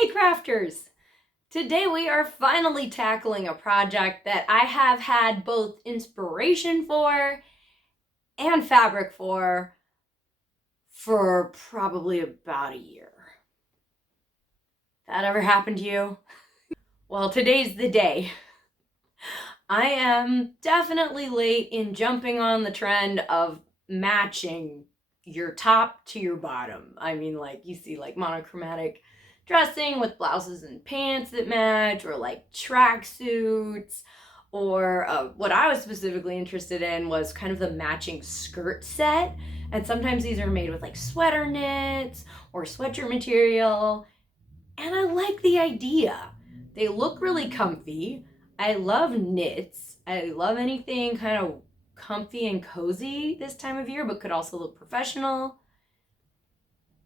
Hey crafters! Today we are finally tackling a project that I have had both inspiration for and fabric for probably about a year. That ever happened to you? Well, today's the day. I am definitely late in jumping on the trend of matching your top to your bottom. I mean, like, you see like monochromatic dressing with blouses and pants that match, or like tracksuits, or what I was specifically interested in was kind of the matching skirt set. And sometimes these are made with like sweater knits or sweatshirt material. And I like the idea. They look really comfy. I love knits. I love anything kind of comfy and cozy this time of year, but could also look professional.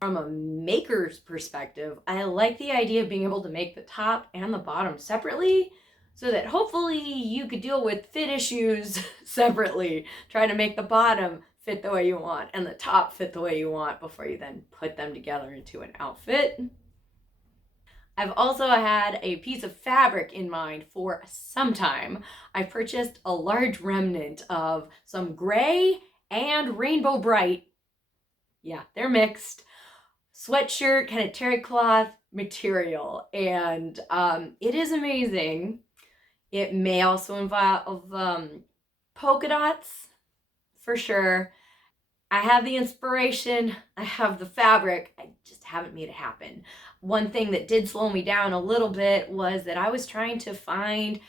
From a maker's perspective, I like the idea of being able to make the top and the bottom separately so that hopefully you could deal with fit issues separately, trying to make the bottom fit the way you want and the top fit the way you want before you then put them together into an outfit. I've also had a piece of fabric in mind for some time. I purchased a large remnant of some gray and rainbow bright, yeah, they're mixed, sweatshirt kind of terry cloth material. And it is amazing. It may also involve polka dots for sure. I have the inspiration, I have the fabric, I just haven't made it happen. One thing that did slow me down a little bit was that I was trying to find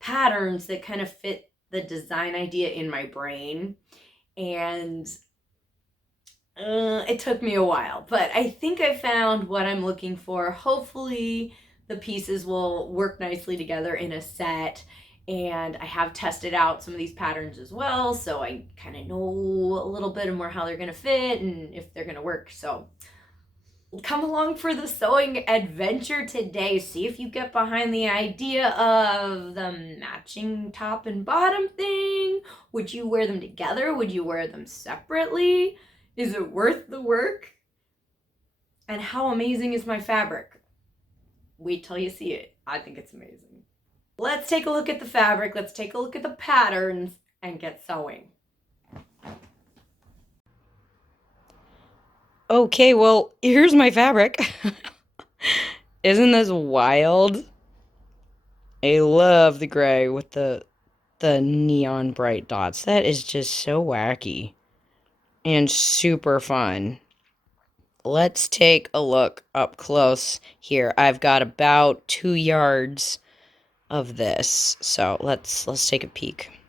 patterns that kind of fit the design idea in my brain. And it took me a while, but I think I found what I'm looking for. Hopefully the pieces will work nicely together in a set. And I have tested out some of these patterns as well, so I kind of know a little bit more how they're going to fit and if they're going to work. So come along for the sewing adventure today. See if you get behind the idea of the matching top and bottom thing. Would you wear them together? Would you wear them separately? Is it worth the work? And how amazing is my fabric? Wait till you see it. I think it's amazing. Let's take a look at the fabric, let's take a look at the patterns, and get sewing. Okay, well, here's my fabric. Isn't this wild? I love the gray with the neon bright dots. That is just so wacky and super fun. Let's take a look up close here. I've got about 2 yards of this, so let's take a peek.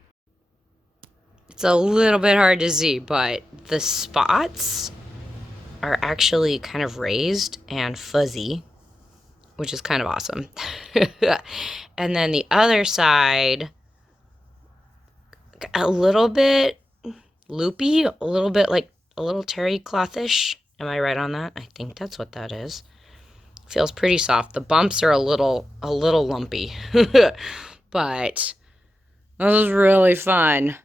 It's a little bit hard to see, but the spots are actually kind of raised and fuzzy, which is kind of awesome. And then the other side, a little bit loopy, a little bit like a little terry clothish. Am I right on that? I think that's what that is. Feels pretty soft. The bumps are a little lumpy, but that was really fun.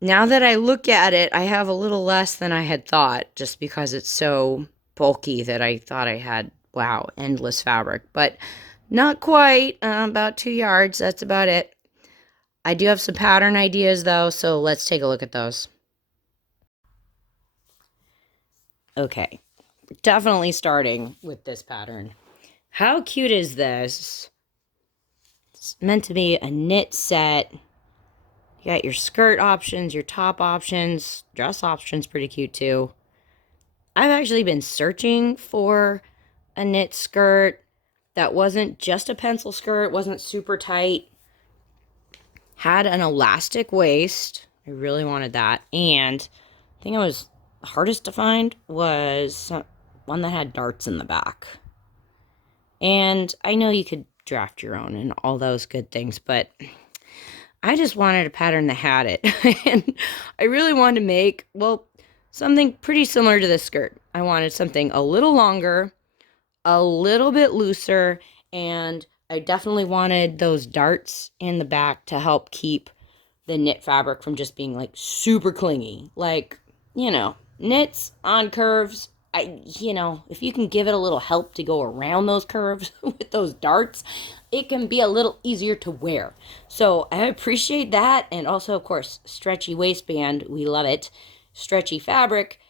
Now that I look at it, I have a little less than I had thought, just because it's so bulky that I thought I had, wow, endless fabric. But not quite, about 2 yards, that's about it. I do have some pattern ideas though, so let's take a look at those. Okay, definitely starting with this pattern. How cute is this? It's meant to be a knit set. You got your skirt options, your top options, dress options, pretty cute too. I've actually been searching for a knit skirt that wasn't just a pencil skirt, wasn't super tight, had an elastic waist. I really wanted that. And the thing I was hardest to find was one that had darts in the back. And I know you could draft your own and all those good things, but I just wanted a pattern that had it. And I really wanted to make, well, something pretty similar to this skirt. I wanted something a little longer, a little bit looser, and I definitely wanted those darts in the back to help keep the knit fabric from just being like super clingy. Like, you know, knits on curves if you can give it a little help to go around those curves with those darts, it can be a little easier to wear. So I appreciate that. And also, of course, stretchy waistband. We love it. Stretchy fabric,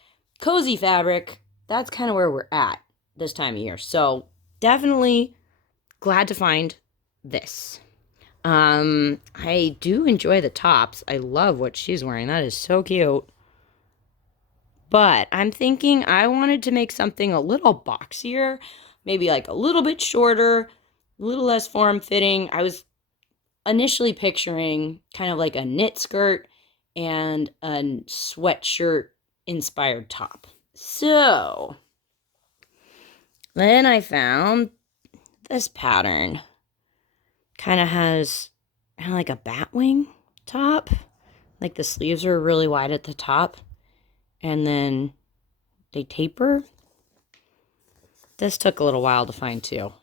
cozy fabric. That's kind of where we're at this time of year. So definitely glad to find this. I do enjoy the tops. I love what she's wearing. That is so cute. But I'm thinking I wanted to make something a little boxier, maybe like a little bit shorter, a little less form-fitting. I was initially picturing kind of like a knit skirt and a sweatshirt inspired top. So then I found this pattern. Kind of has kind of like a bat wing top. Like the sleeves are really wide at the top. And then they taper. This took a little while to find too.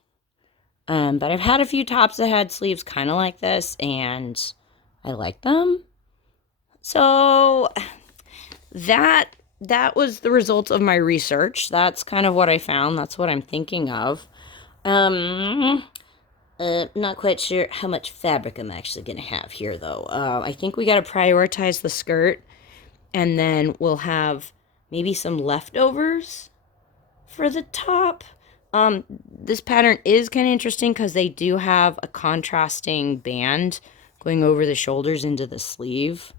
But I've had a few tops that had sleeves kind of like this, and I like them. So that was the result of my research. That's kind of what I found. That's what I'm thinking of. Not quite sure how much fabric I'm actually going to have here, though. I think we got to prioritize the skirt, and then we'll have maybe some leftovers for the top. This pattern is kind of interesting because they do have a contrasting band going over the shoulders into the sleeve.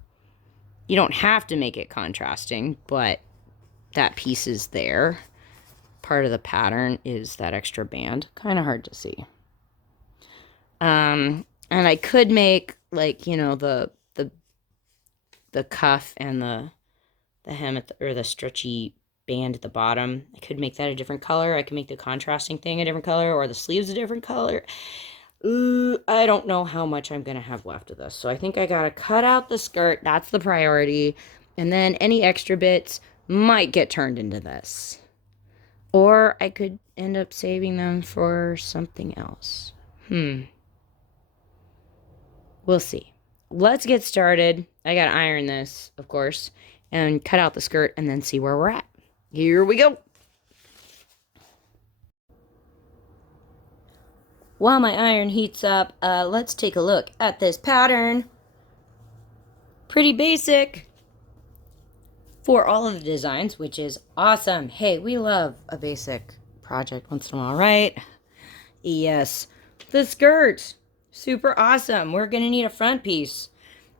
You don't have to make it contrasting, but that piece is there. Part of the pattern is that extra band. Kind of hard to see. And I could make, like, you know, the cuff and the hem or the stretchy band at the bottom. I could make that a different color. I could make the contrasting thing a different color, or the sleeves a different color. I don't know how much I'm going to have left of this. So I think I got to cut out the skirt. That's the priority. And then any extra bits might get turned into this. Or I could end up saving them for something else. We'll see. Let's get started. I got to iron this, of course, and cut out the skirt and then see where we're at. Here we go. While my iron heats up, let's take a look at this pattern. Pretty basic for all of the designs, which is awesome. Hey, we love a basic project once in a while, right? Yes. The skirt, super awesome. We're going to need a front piece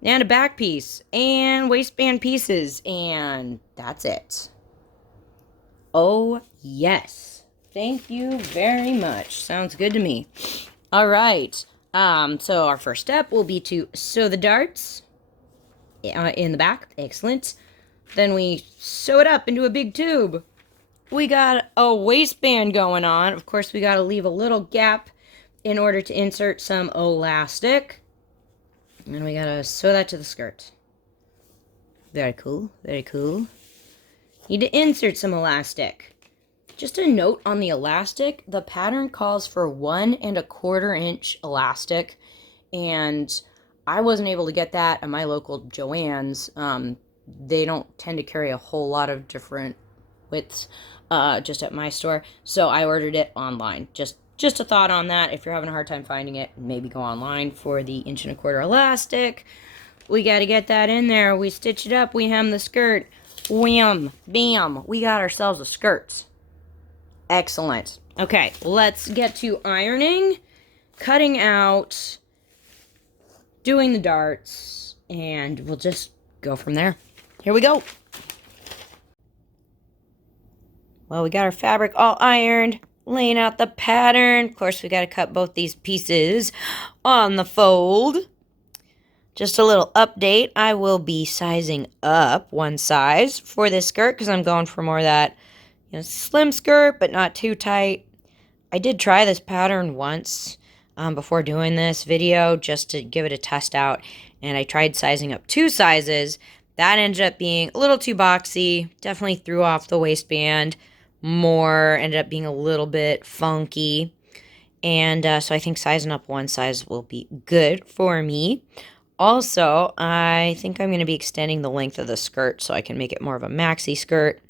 and a back piece and waistband pieces, and that's it. Oh, yes. Thank you very much. Sounds good to me. All right. So our first step will be to sew the darts in the back. Excellent. Then we sew it up into a big tube. We got a waistband going on. Of course, we got to leave a little gap in order to insert some elastic. And we got to sew that to the skirt. Very cool. Very cool. Need to insert some elastic. Just a note on the elastic, the pattern calls for 1 1/4 inch elastic, and I wasn't able to get that at my local Joann's. They don't tend to carry a whole lot of different widths just at my store, so I ordered it online. Just a thought on that. If you're having a hard time finding it, maybe go online for the 1 1/4 inch elastic. We got to get that in there. We stitch it up. We hem the skirt. Wham, bam, we got ourselves a skirt. Excellent. Okay, let's get to ironing, cutting out, doing the darts, and we'll just go from there. Here we go. Well, we got our fabric all ironed, laying out the pattern. Of course, we got to cut both these pieces on the fold. Just a little update, I will be sizing up one size for this skirt because I'm going for more of that, slim skirt, but not too tight. I did try this pattern once before doing this video just to give it a test out, and I tried sizing up 2 sizes. That ended up being a little too boxy, definitely threw off the waistband more, ended up being a little bit funky, and so I think sizing up one size will be good for me. Also, I think I'm going to be extending the length of the skirt so I can make it more of a maxi skirt.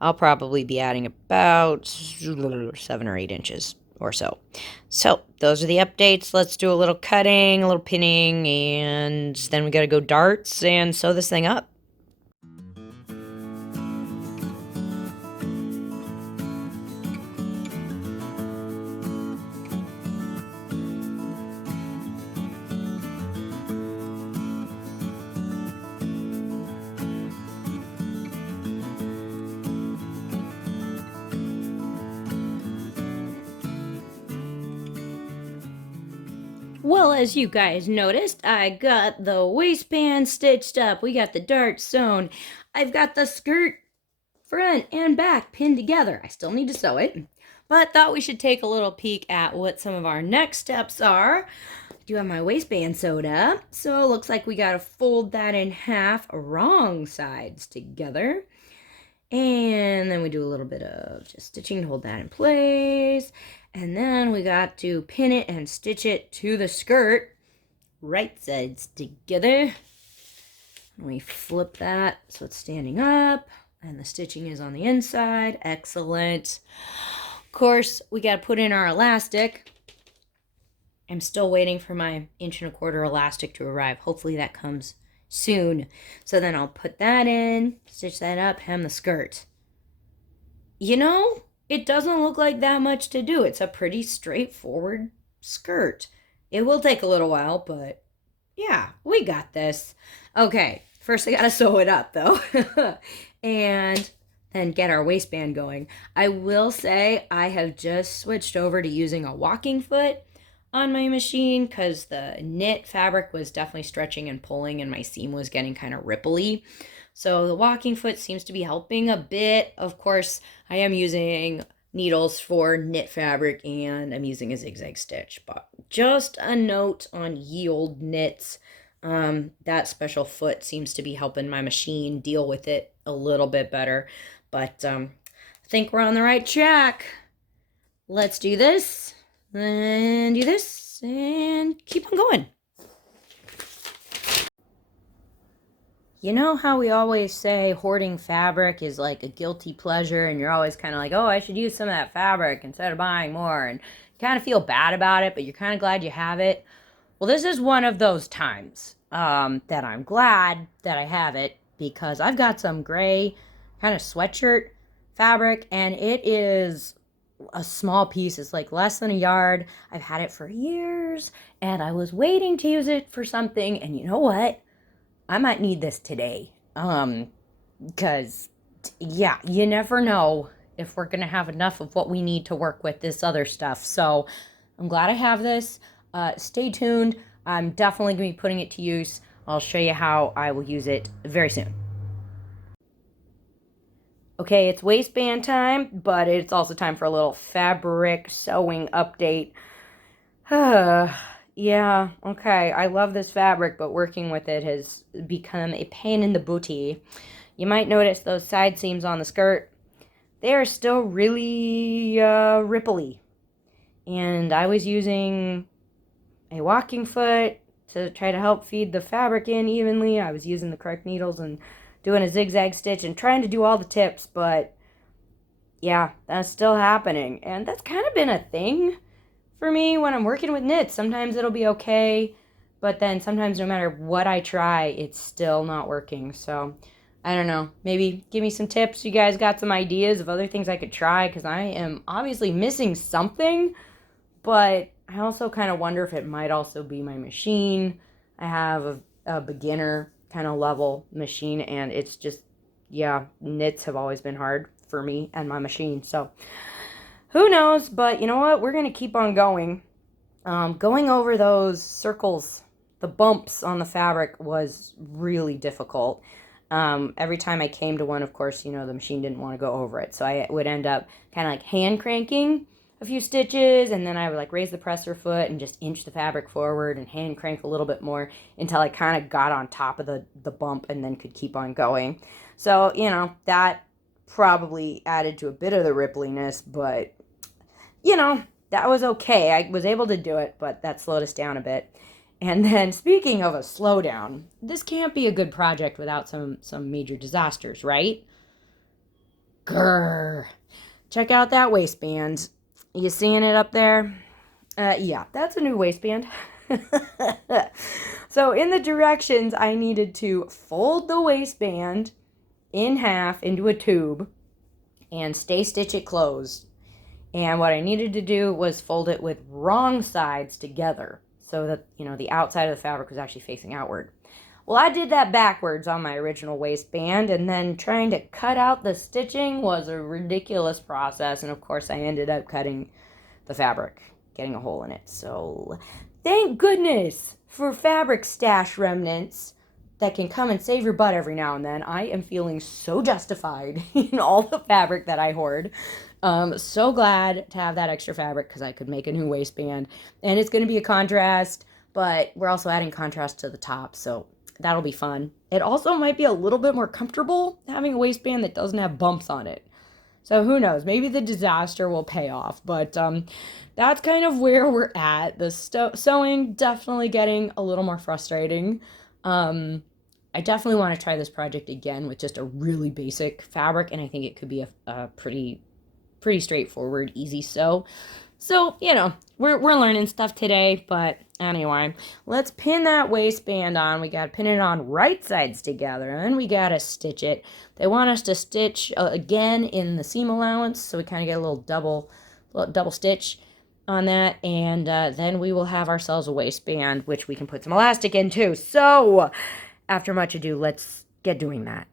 I'll probably be adding about 7 or 8 inches or so. So those are the updates. Let's do a little cutting, a little pinning, and then we got to go darts and sew this thing up. Well, as you guys noticed, I got the waistband stitched up. We got the dart sewn. I've got the skirt front and back pinned together. I still need to sew it, but thought we should take a little peek at what some of our next steps are. I do have my waistband sewed up, so it looks like we got to fold that in half, wrong sides together. And then we do a little bit of just stitching to hold that in place. And then we got to pin it and stitch it to the skirt, right sides together. And we flip that so it's standing up and the stitching is on the inside. Excellent. Of course, we got to put in our elastic. I'm still waiting for my 1.25 inch elastic to arrive. Hopefully that comes soon. So then I'll put that in, stitch that up, hem the skirt. You know, it doesn't look like that much to do. It's a pretty straightforward skirt. It will take a little while, but yeah, we got this. Okay, first I gotta sew it up though. And then get our waistband going. I will say I have just switched over to using a walking foot on my machine because the knit fabric was definitely stretching and pulling and my seam was getting kind of ripply. So the walking foot seems to be helping a bit. Of course, I am using needles for knit fabric and I'm using a zigzag stitch, but just a note on ye olde knits. That special foot seems to be helping my machine deal with it a little bit better, but I think we're on the right track. Let's do this and do this and keep on going. You know how we always say hoarding fabric is like a guilty pleasure and you're always kind of like, oh, I should use some of that fabric instead of buying more, and you kind of feel bad about it, but you're kind of glad you have it. Well, this is one of those times that I'm glad that I have it because I've got some gray kind of sweatshirt fabric and it is a small piece. It's like less than a yard. I've had it for years and I was waiting to use it for something, and you know what? I might need this today. Because, yeah, you never know if we're going to have enough of what we need to work with this other stuff. So I'm glad I have this. Stay tuned. I'm definitely going to be putting it to use. I'll show you how I will use it very soon. Okay, it's waistband time, but it's also time for a little fabric sewing update. Yeah, okay. I love this fabric, but working with it has become a pain in the booty. You might notice those side seams on the skirt. They are still really ripply. And I was using a walking foot to try to help feed the fabric in evenly. I was using the correct needles and doing a zigzag stitch and trying to do all the tips, but yeah, that's still happening. And that's kind of been a thing for me when I'm working with knits. Sometimes it'll be okay, but then sometimes no matter what I try, it's still not working. So I don't know, maybe give me some tips. You guys got some ideas of other things I could try, because I am obviously missing something, but I also kind of wonder if it might also be my machine. I have a beginner kind of level machine, and it's just, yeah, knits have always been hard for me and my machine. So who knows? But you know what? We're going to keep on going. Going over those circles, the bumps on the fabric was really difficult. Every time I came to one, of course, you know, the machine didn't want to go over it. So I would end up kind of like hand cranking a few stitches, and then I would like raise the presser foot and just inch the fabric forward and hand crank a little bit more until I kind of got on top of the bump and then could keep on going. So, you know, that probably added to a bit of the rippliness, but you know, that was okay. I was able to do it, but that slowed us down a bit. And then speaking of a slowdown, this can't be a good project without some major disasters, right? Grr. Check out that waistband. You seeing it up there? Yeah, that's a new waistband. So in the directions, I needed to fold the waistband in half into a tube and stay stitch it closed. And what I needed to do was fold it with wrong sides together so that, the outside of the fabric was actually facing outward. Well, I did that backwards on my original waistband, and then trying to cut out the stitching was a ridiculous process. And of course, I ended up cutting the fabric, getting a hole in it. So thank goodness for fabric stash remnants that can come and save your butt every now and then. I am feeling so justified in all the fabric that I hoard. So glad to have that extra fabric because I could make a new waistband. And it's going to be a contrast, but we're also adding contrast to the top, so that'll be fun. It also might be a little bit more comfortable having a waistband that doesn't have bumps on it. So who knows? Maybe the disaster will pay off. But that's kind of where we're at. The sewing definitely getting a little more frustrating. I definitely want to try this project again with just a really basic fabric, and I think it could be a pretty straightforward, easy sew. So, we're learning stuff today, but anyway, let's pin that waistband on. We got to pin it on right sides together, and then we got to stitch it. They want us to stitch again in the seam allowance, so we kind of get a little double stitch on that, and then we will have ourselves a waistband, which we can put some elastic in too. So, after much ado, let's get doing that.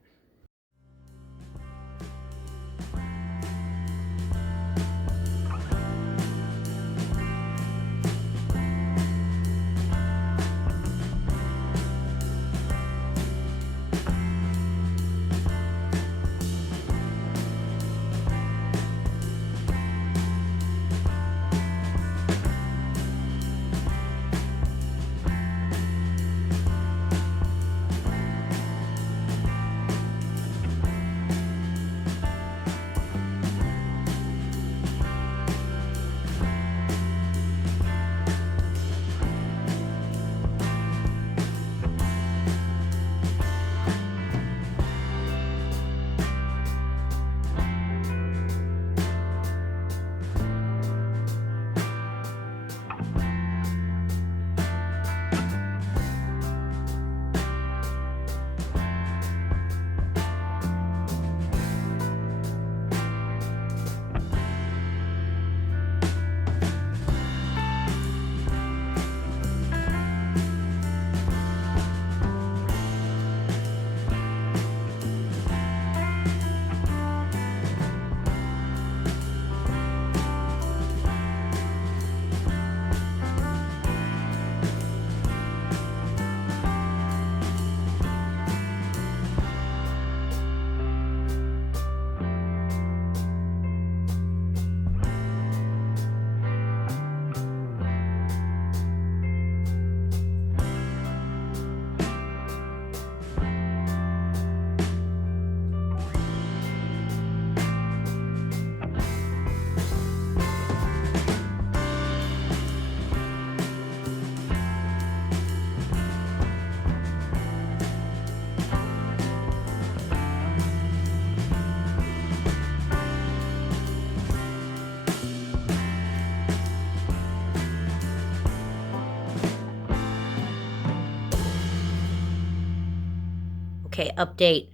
Okay, update.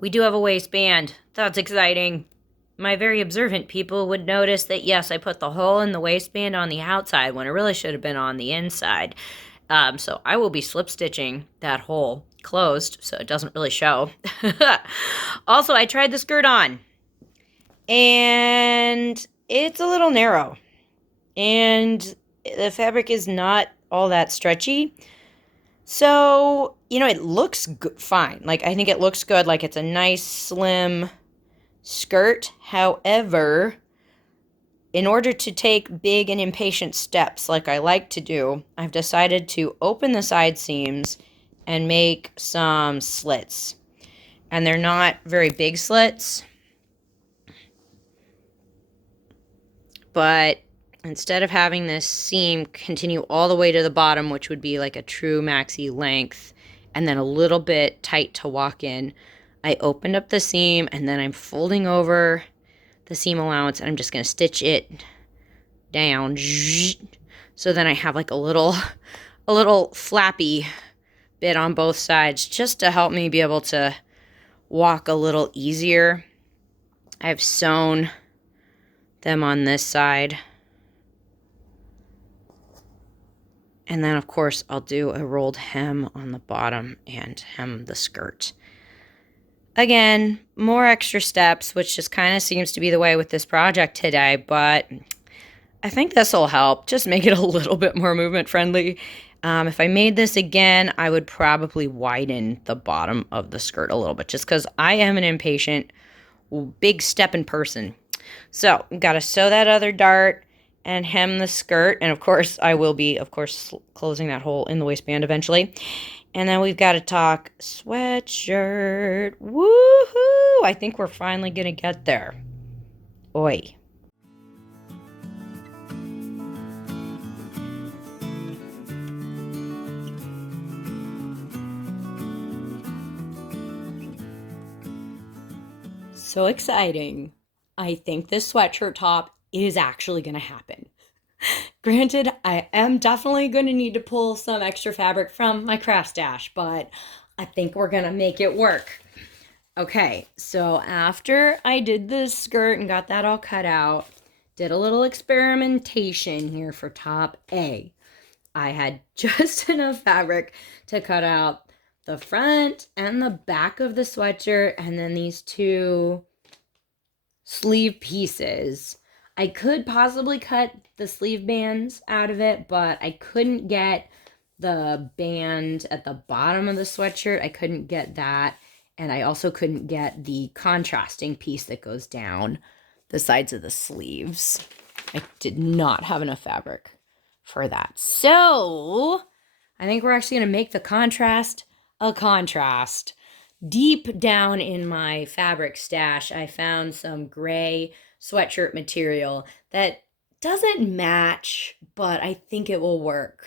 We do have a waistband. That's exciting. My very observant people would notice that, yes, I put the hole in the waistband on the outside when it really should have been on the inside. So I will be slip stitching that hole closed so it doesn't really show. Also, I tried the skirt on, and it's a little narrow, and the fabric is not all that stretchy. So, it looks fine. Like, I think it looks good. Like, it's a nice, slim skirt. However, in order to take big and impatient steps like I like to do, I've decided to open the side seams and make some slits. And they're not very big slits. But instead of having this seam continue all the way to the bottom, which would be like a true maxi length, and then a little bit tight to walk in, I opened up the seam and then I'm folding over the seam allowance and I'm just going to stitch it down. So then I have like a little flappy bit on both sides just to help me be able to walk a little easier. I've sewn them on this side. And then, of course, I'll do a rolled hem on the bottom and hem the skirt. Again, more extra steps, which just kind of seems to be the way with this project today, but I think this will help. Just make it a little bit more movement friendly. If I made this again, I would probably widen the bottom of the skirt a little bit, just because I am an impatient, big stepping person. So, got to sew that other dart and hem the skirt. And of course, I will be, closing that hole in the waistband eventually. And then we've got to talk sweatshirt. Woohoo! I think we're finally going to get there. Oi. So exciting. I think this sweatshirt top is actually going to happen. Granted, I am definitely going to need to pull some extra fabric from my craft stash, but I think we're going to make it work. Okay, so after I did this skirt and got that all cut out, did a little experimentation here for top A. I had just enough fabric to cut out the front and the back of the sweatshirt and then these two sleeve pieces. I could possibly cut the sleeve bands out of it, but I couldn't get the band at the bottom of the sweatshirt. I couldn't get that. And I also couldn't get the contrasting piece that goes down the sides of the sleeves. I did not have enough fabric for that. So I think we're actually going to make the contrast a contrast. Deep down in my fabric stash, I found some gray sweatshirt material that doesn't match, but I think it will work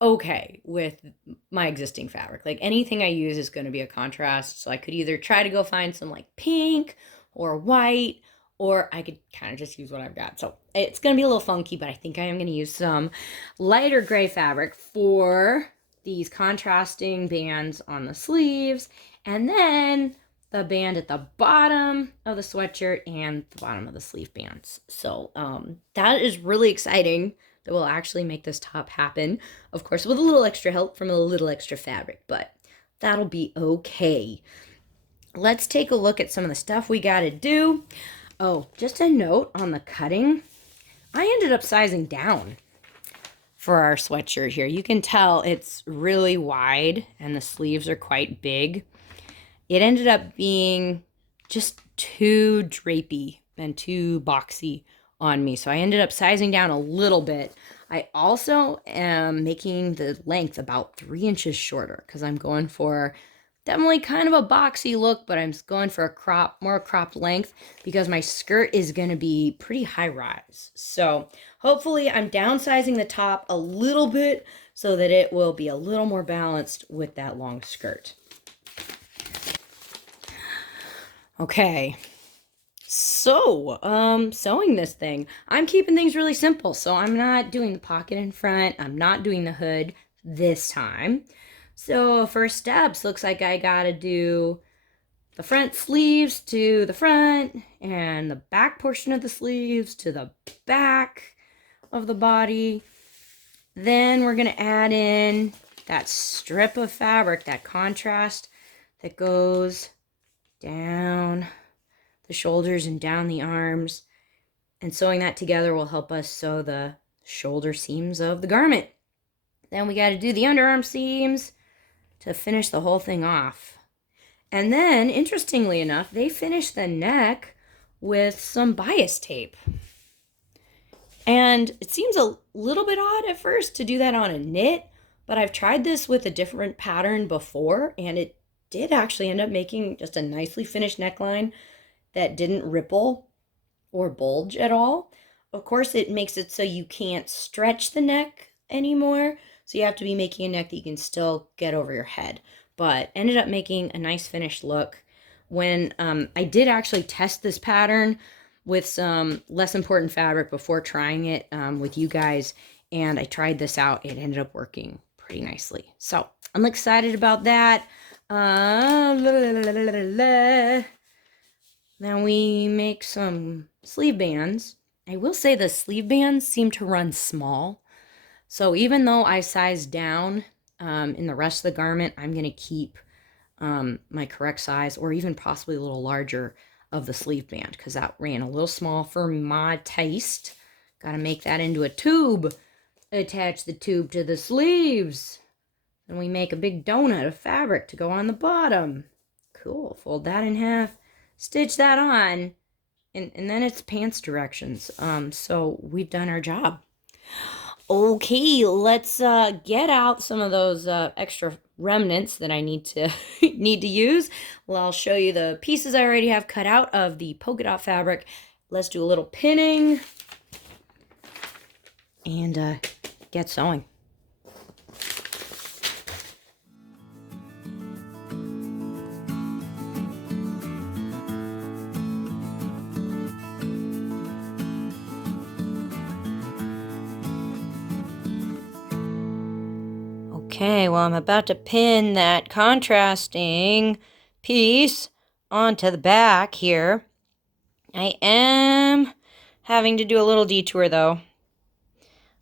okay with my existing fabric. Like anything I use is going to be a contrast. So I could either try to go find some like pink or white, or I could kind of just use what I've got. So it's going to be a little funky, but I think I am going to use some lighter gray fabric for these contrasting bands on the sleeves, and then the band at the bottom of the sweatshirt and the bottom of the sleeve bands. So that is really exciting that we'll actually make this top happen. Of course, with a little extra help from a little extra fabric, but that'll be okay. Let's take a look at some of the stuff we got to do. Oh, just a note on the cutting. I ended up sizing down for our sweatshirt here. You can tell it's really wide and the sleeves are quite big. It ended up being just too drapey and too boxy on me. So I ended up sizing down a little bit. I also am making the length about 3 inches shorter because I'm going for definitely kind of a boxy look, but I'm going for a more cropped length because my skirt is going to be pretty high rise. So hopefully I'm downsizing the top a little bit so that it will be a little more balanced with that long skirt. Okay, so sewing this thing. I'm keeping things really simple, so I'm not doing the pocket in front. I'm not doing the hood this time. So first steps, looks like I gotta do the front sleeves to the front and the back portion of the sleeves to the back of the body. Then we're gonna add in that strip of fabric, that contrast that goes down the shoulders and down the arms. And sewing that together will help us sew the shoulder seams of the garment. Then we got to do the underarm seams to finish the whole thing off. And then, interestingly enough, they finish the neck with some bias tape. And it seems a little bit odd at first to do that on a knit, but I've tried this with a different pattern before, and it did actually end up making just a nicely finished neckline that didn't ripple or bulge at all. Of course, it makes it so you can't stretch the neck anymore, so you have to be making a neck that you can still get over your head. but ended up making a nice finished look. When I did actually test this pattern with some less important fabric before trying it with you guys, and I tried this out, it ended up working pretty nicely. So I'm excited about that. Now we make some sleeve bands. I will say the sleeve bands seem to run small. So even though I sized down in the rest of the garment, I'm going to keep my correct size, or even possibly a little larger, of the sleeve band, because that ran a little small for my taste. Got to make that into a tube. Attach the tube to the sleeves. And we make a big donut of fabric to go on the bottom. Cool. Fold that in half. Stitch that on. And then it's pants directions. So we've done our job. Okay, let's get out some of those extra remnants that I need to use. Well, I'll show you the pieces I already have cut out of the polka dot fabric. Let's do a little pinning and get sewing. Okay, well, I'm about to pin that contrasting piece onto the back here. I am having to do a little detour, though.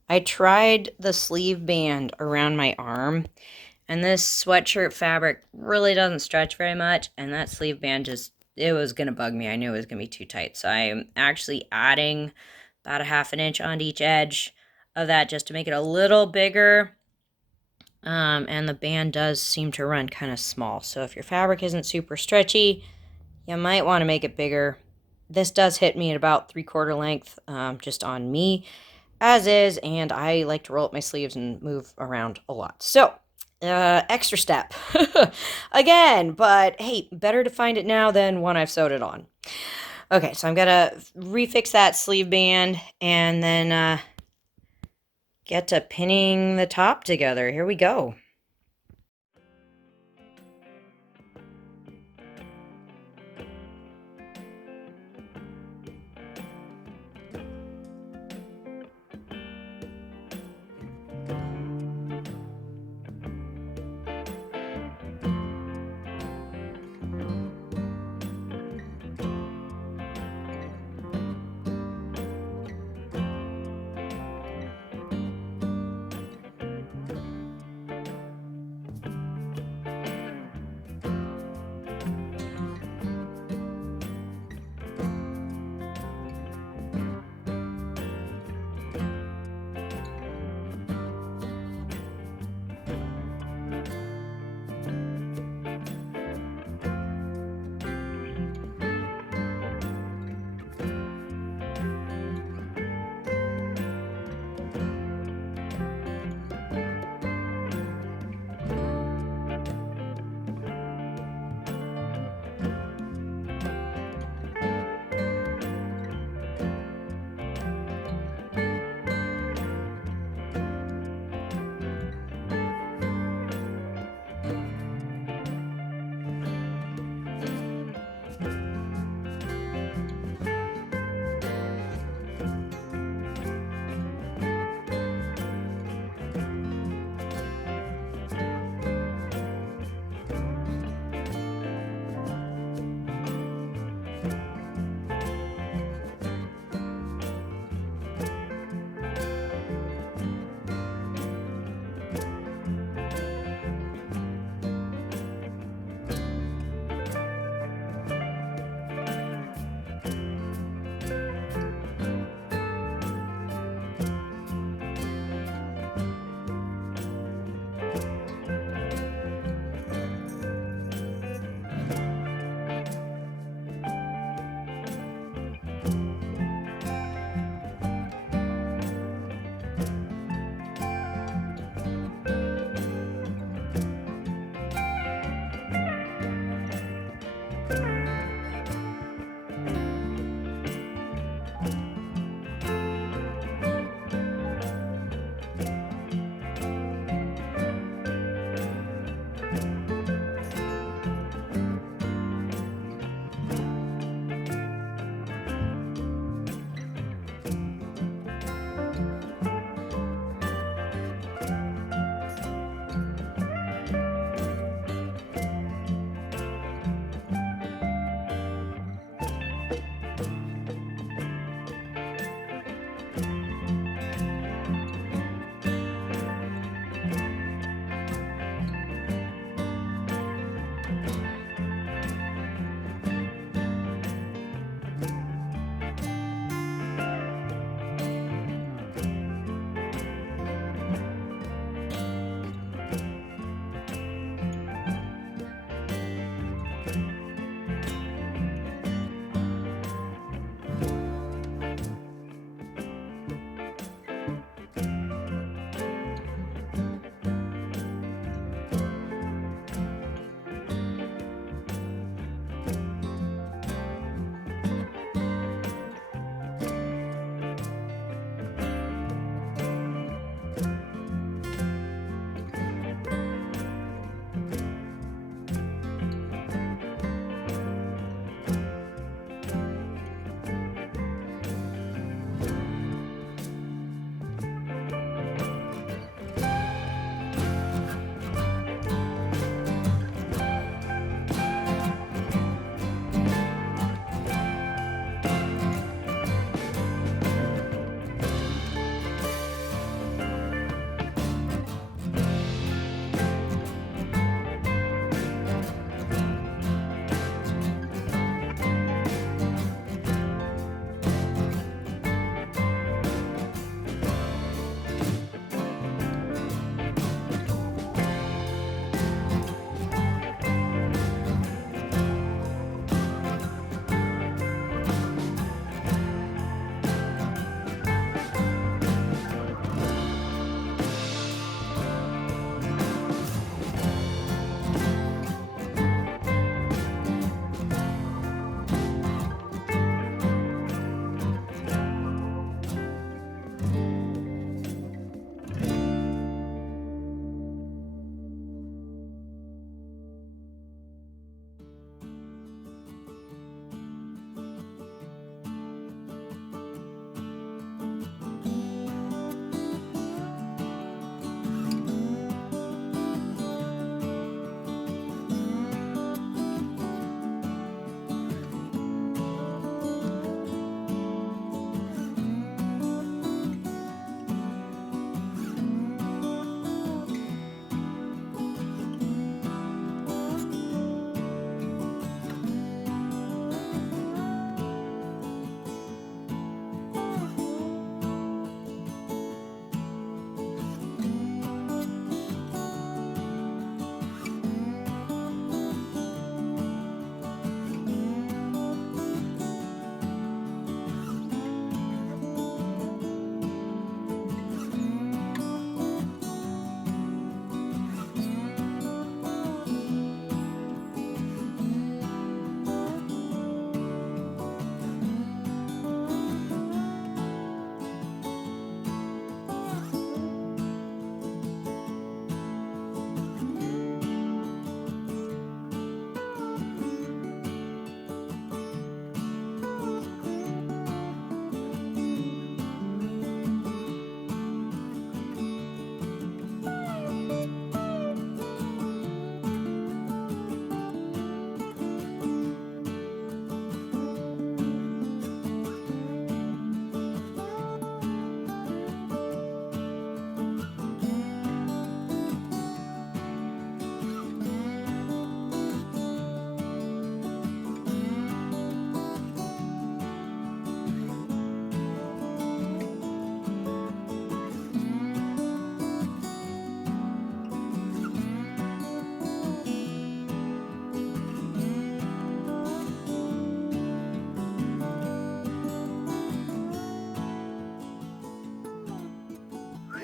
I tried the sleeve band around my arm, and this sweatshirt fabric really doesn't stretch very much, and that sleeve band it was going to bug me. I knew it was going to be too tight, so I'm actually adding about a ½ inch on each edge of that just to make it a little bigger. And the band does seem to run kind of small. So if your fabric isn't super stretchy, you might want to make it bigger. This does hit me at about 3/4 length, just on me as is. And I like to roll up my sleeves and move around a lot. So, extra step again, but hey, better to find it now than when I've sewed it on. Okay, so I'm going to refix that sleeve band and then, get to pinning the top together. Here we go.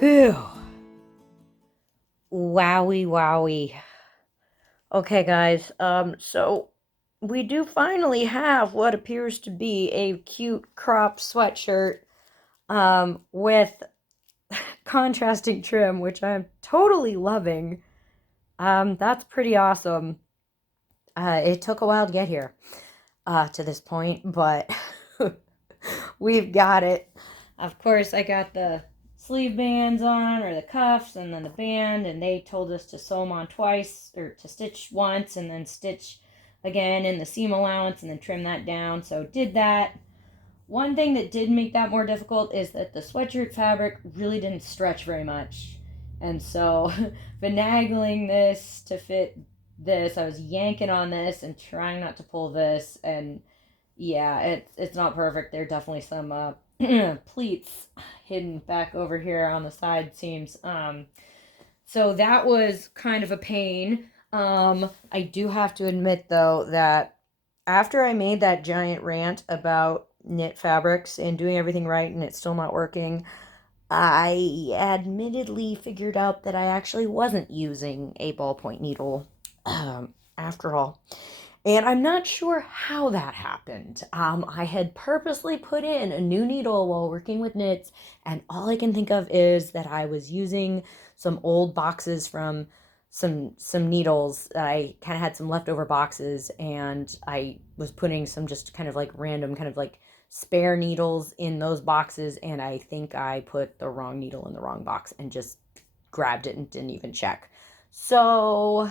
Whew. Wowie, wowie. Okay, guys, so we do finally have what appears to be a cute cropped sweatshirt, with contrasting trim, which I'm totally loving. That's pretty awesome. It took a while to get here, to this point, but we've got it. Of course, I got the sleeve bands on, or the cuffs, and then the band, and they told us to sew them on twice, or to stitch once and then stitch again in the seam allowance and then trim that down. So did that. One thing that did make that more difficult is that the sweatshirt fabric really didn't stretch very much, and so finagling this to fit this, I was yanking on this and trying not to pull this, and yeah, it's not perfect. There are definitely some pleats hidden back over here on the side seams. So that was kind of a pain. I do have to admit, though, that after I made that giant rant about knit fabrics and doing everything right and it's still not working, I admittedly figured out that I actually wasn't using a ballpoint needle, after all. And I'm not sure how that happened. I had purposely put in a new needle while working with knits, and all I can think of is that I was using some old boxes from some needles. I kind of had some leftover boxes, and I was putting some just kind of like random kind of like spare needles in those boxes, and I think I put the wrong needle in the wrong box and just grabbed it and didn't even check. So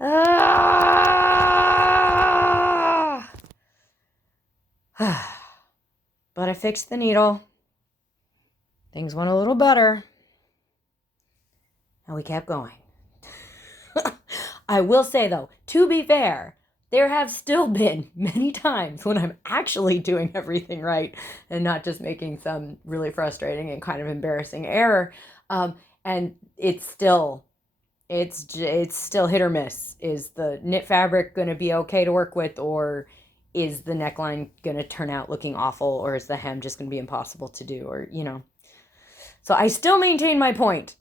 but I fixed the needle. Things went a little better. And we kept going. I will say, though, to be fair, there have still been many times when I'm actually doing everything right and not just making some really frustrating and kind of embarrassing error. And it's still hit or miss. Is the knit fabric going to be okay to work with, or is the neckline going to turn out looking awful, or is the hem just going to be impossible to do, or, you know. So I still maintain my point,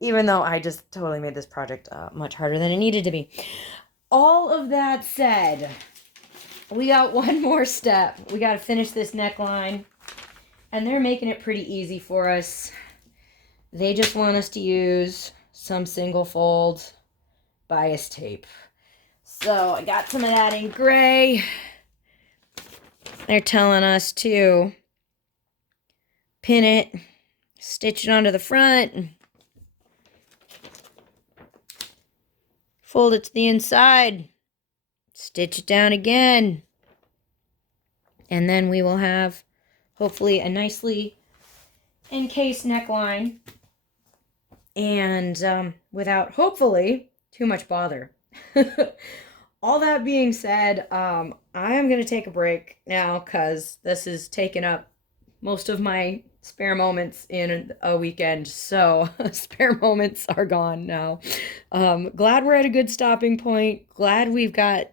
even though I just totally made this project much harder than it needed to be. All of that said, we got one more step. We got to finish this neckline, and they're making it pretty easy for us. They just want us to use some single fold bias tape. So I got some of that in gray. They're telling us to pin it, stitch it onto the front, fold it to the inside, stitch it down again, and then we will have hopefully a nicely encased neckline, and without hopefully too much bother. All that being said, I am going to take a break now because this has taken up most of my spare moments in a weekend, so spare moments are gone now. Glad we're at a good stopping point. Glad we've got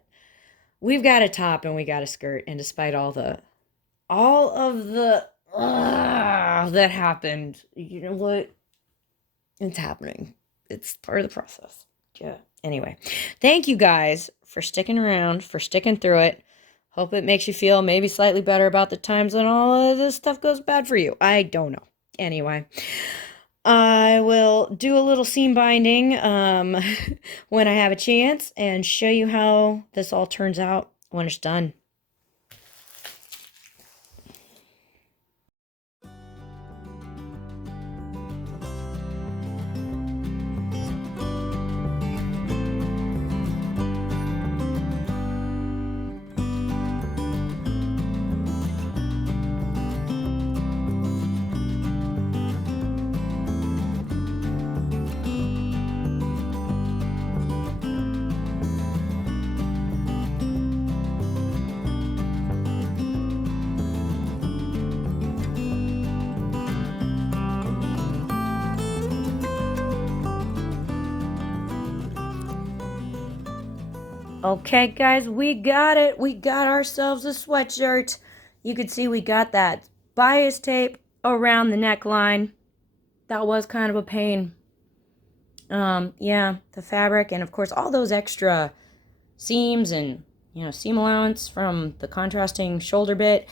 a top and we got a skirt, and despite all of the that happened, you know what? It's happening. It's part of the process. Yeah. Anyway, thank you guys for sticking around, for sticking through it. Hope it makes you feel maybe slightly better about the times when all of this stuff goes bad for you. I don't know. Anyway, I will do a little seam binding when I have a chance and show you how this all turns out when it's done. Okay, guys, we got it. We got ourselves a sweatshirt. You can see we got that bias tape around the neckline. That was kind of a pain. Yeah, the fabric and of course all those extra seams and seam allowance from the contrasting shoulder bit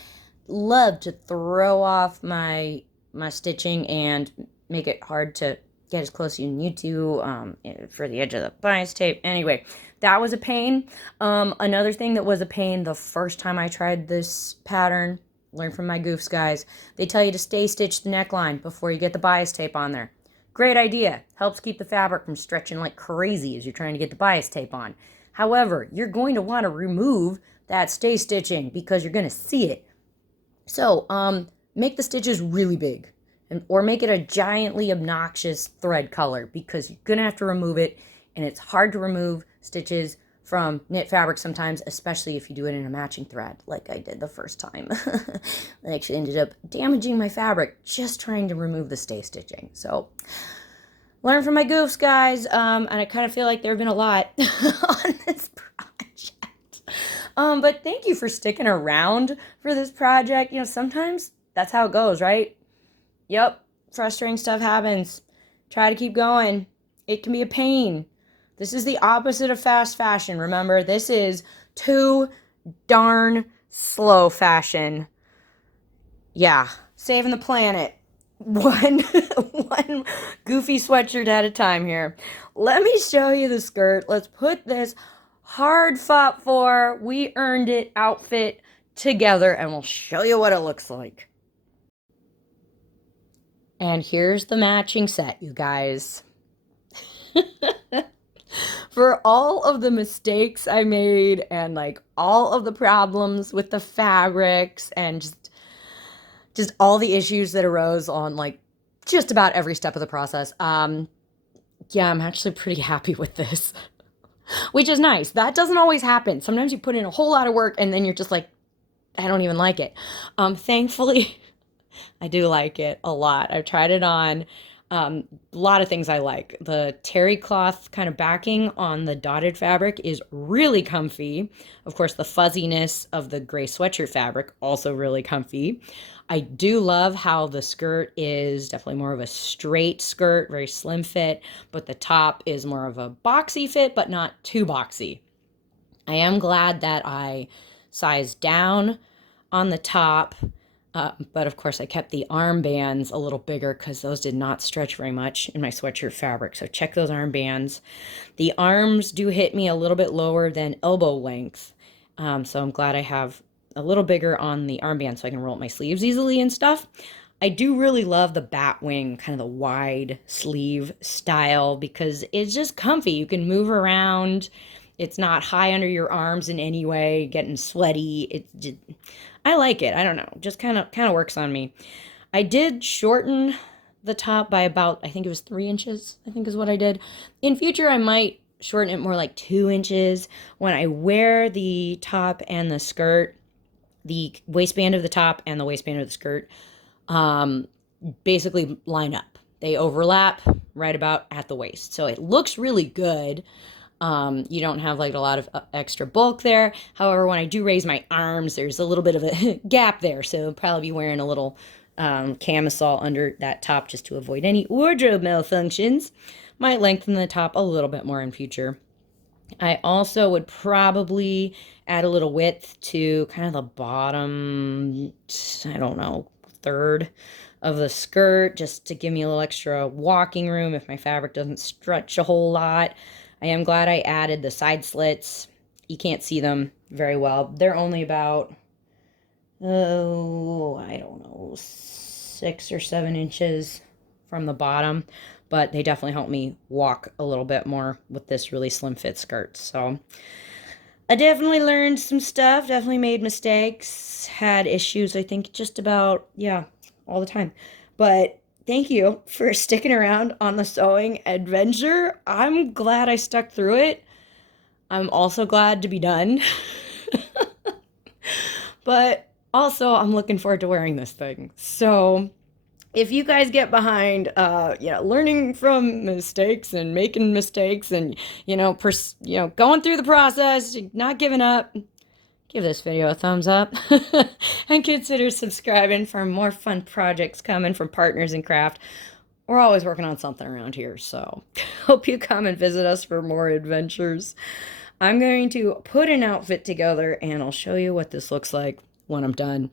love to throw off my stitching and make it hard to get as close as you need to for the edge of the bias tape. Anyway, that was a pain. Another thing that was a pain the first time I tried this pattern, learn from my goofs guys, they tell you to stay stitch the neckline before you get the bias tape on there. Great idea. Helps keep the fabric from stretching like crazy as you're trying to get the bias tape on. However, you're going to want to remove that stay stitching because you're going to see it. So, make the stitches really big or make it a giantly obnoxious thread color because you're going to have to remove it, and it's hard to remove stitches from knit fabric sometimes, especially if you do it in a matching thread like I did the first time. I actually ended up damaging my fabric just trying to remove the stay stitching. So learn from my goofs, guys, and I kind of feel like there have been a lot on this project. But thank you for sticking around for this project. Sometimes that's how it goes, right? Yep, frustrating stuff happens. Try to keep going. It can be a pain. This is the opposite of fast fashion. Remember, this is too darn slow fashion. Yeah, saving the planet. One goofy sweatshirt at a time here. Let me show you the skirt. Let's put this hard fought for, we earned it outfit together, and we'll show you what it looks like. And here's the matching set, you guys. For all of the mistakes I made and like all of the problems with the fabrics and just all the issues that arose on like just about every step of the process. Yeah, I'm actually pretty happy with this, which is nice. That doesn't always happen. Sometimes you put in a whole lot of work and then you're just like, I don't even like it. Thankfully, I do like it a lot. I've tried it on. A lot of things I like. The terry cloth kind of backing on the dotted fabric is really comfy. Of course, the fuzziness of the gray sweatshirt fabric, also really comfy. I do love how the skirt is definitely more of a straight skirt, very slim fit, but the top is more of a boxy fit, but not too boxy. I am glad that I sized down on the top. But of course I kept the armbands a little bigger because those did not stretch very much in my sweatshirt fabric. So check those armbands. The arms do hit me a little bit lower than elbow length. So I'm glad I have a little bigger on the armband so I can roll up my sleeves easily and stuff. I do really love the bat wing, kind of the wide sleeve style because it's just comfy. You can move around. It's not high under your arms in any way, getting sweaty. I like it. I don't know. Just kind of works on me. I did shorten the top by about, I think it was 3 inches, I think is what I did. In future, I might shorten it more like 2 inches. When I wear the top and the skirt, the waistband of the top and the waistband of the skirt basically line up. They overlap right about at the waist. So it looks really good. You don't have like a lot of extra bulk there. However, when I do raise my arms, there's a little bit of a gap there. So I'll probably be wearing a little camisole under that top just to avoid any wardrobe malfunctions. Might lengthen the top a little bit more in future. I also would probably add a little width to kind of the bottom, I don't know, third of the skirt just to give me a little extra walking room if my fabric doesn't stretch a whole lot. I am glad I added the side slits. You can't see them very well. They're only about, I don't know, 6 or 7 inches from the bottom, but they definitely help me walk a little bit more with this really slim fit skirt. So I definitely learned some stuff, definitely made mistakes, had issues, I think just about, yeah, all the time. But thank you for sticking around on the sewing adventure. I'm glad I stuck through it. I'm also glad to be done. But also, I'm looking forward to wearing this thing. So if you guys get behind, learning from mistakes and making mistakes and, going through the process, not giving up, give this video a thumbs up and consider subscribing for more fun projects coming from partners in craft. We're always working on something around here, so hope you come and visit us for more adventures. I'm going to put an outfit together and I'll show you what this looks like when I'm done.